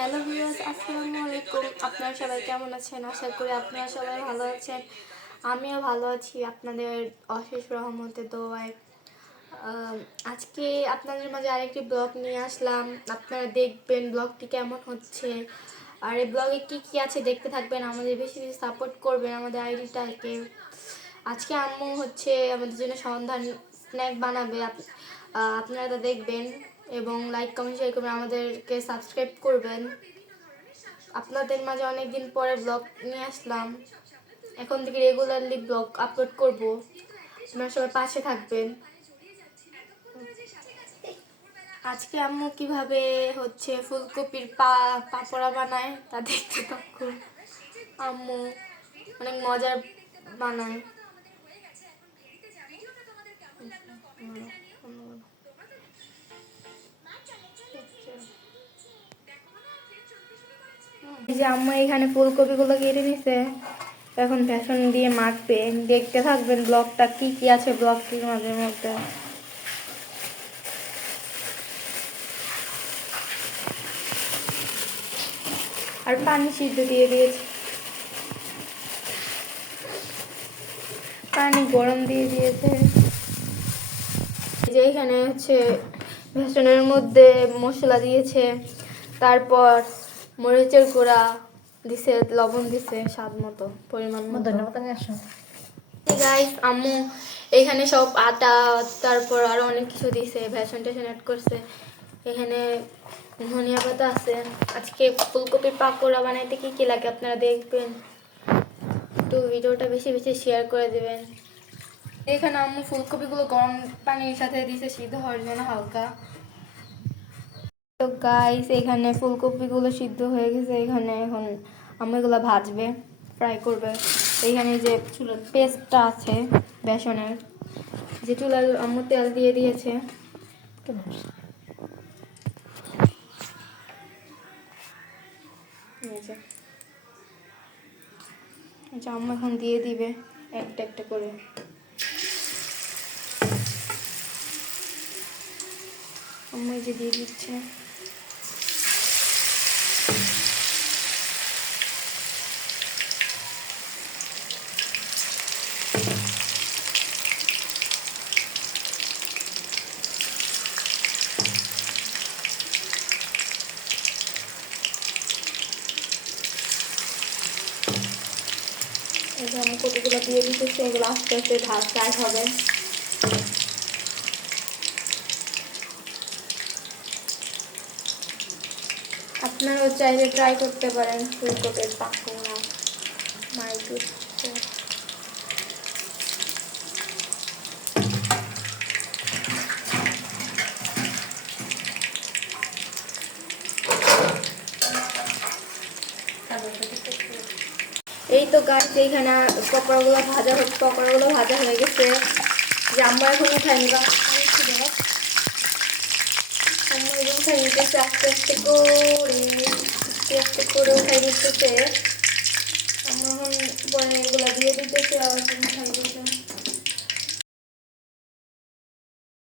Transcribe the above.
Hello viewers, আসসালামু আলাইকুম। আপনারা সবাই কেমন আছেন? আশা করি আপনারা সবাই ভালো আছেন। আমিও ভালো আছি আপনাদের অশেষ রহমতে দোয়ায়। আজকে আপনাদের মাঝে আরেকটি ব্লগ নিয়ে আসলাম। আপনারা দেখবেন ব্লগটি কেমন হচ্ছে, আর এই ব্লগে কী কী আছে দেখতে থাকবেন। আমাদের বেশি বেশি সাপোর্ট করবেন আমাদের আইডিটাকে। আজকে আম্মু হচ্ছে আমাদের জন্য সন্ধ্যার স্ন্যাক বানাবে, আপনারা তা দেখবেন এবং লাইক কমেন্ট শেয়ার করবেন, আমাদেরকে সাবস্ক্রাইব করবেন। আপনাদের মাঝে অনেকদিন পরে ব্লগ নিয়ে আসলাম। এখন থেকে রেগুলারলি ব্লগ আপলোড করব, আপনারা সবাই পাশে থাকবেন। আজকে আম্মু কিভাবে হচ্ছে ফুলকপির পাপড়া বানায় তা দেখতে থাকুন। আম্মু অনেক মজার বানায়। এই যে আম্মু এখানে ফুলকপিগুলো কেটে নিছে, এখন বেসন দিয়ে মাখবে। দেখতে থাকবেন ব্লগটা, কি কি আছে ব্লগটির মাঝে মধ্যে। আর পানি সিদ্ধ দিয়ে দিয়েছি, পানি গরম দিয়ে দিয়েছে। যে এখানে হচ্ছে বেসনের মধ্যে মশলা দিয়েছে, তারপর মরিচের গুঁড়া দিছে, লবণ দিছে স্বাদ মতো, পরিমাণ মতো। গাইস, আম্মু এখানে সব আটা, তারপর আরো অনেক কিছু দিছে, বেসন টেসন অ্যাড করছে। এখানে ধনিয়া পাতা আছে। আজকে ফুলকপির পাকোড়া বানাইতে কি কি লাগে আপনারা দেখবেন, তো ভিডিওটা বেশি বেশি শেয়ার করে দেবেন। এখানে আম্মু ফুলকপিগুলো গরম পানির সাথে দিছে সিদ্ধ হওয়ার জন্য হালকা। তো গাইস, এখানে ফুলকপিগুলো সিদ্ধ হয়ে গেছে। এখানে এখন আম্মু এগুলো ভাজবে, ফ্রাই করবে। এইখানে যে চুলার পেস্টটা আছে বেসনের, যে চুলার আম্মু তেল দিয়ে দিয়েছে। আম্মু এখন দিয়ে দিবে একটা একটা করে। আম্মু যে দিয়ে দিচ্ছে। আমি কতগুলো দিয়ে দিতেছি, এগুলো আস্তে আস্তে ফ্রাই হবে। আপনারাও চাইলে ট্রাই করতে পারেন ফুলকপির পাকোড়া। মাই গুড। এই তো গাছ, এইখানে পকোড়াগুলো ভাজা হয়ে গেছে। যে আমরা এখন উঠাই নিবা, উঠাই নিতেছে আস্তে আস্তে করে উঠাই নিতেছে। আমরা এখন বনে এগুলা দিয়ে দিতেছে, আবার উঠাই দিতেছে।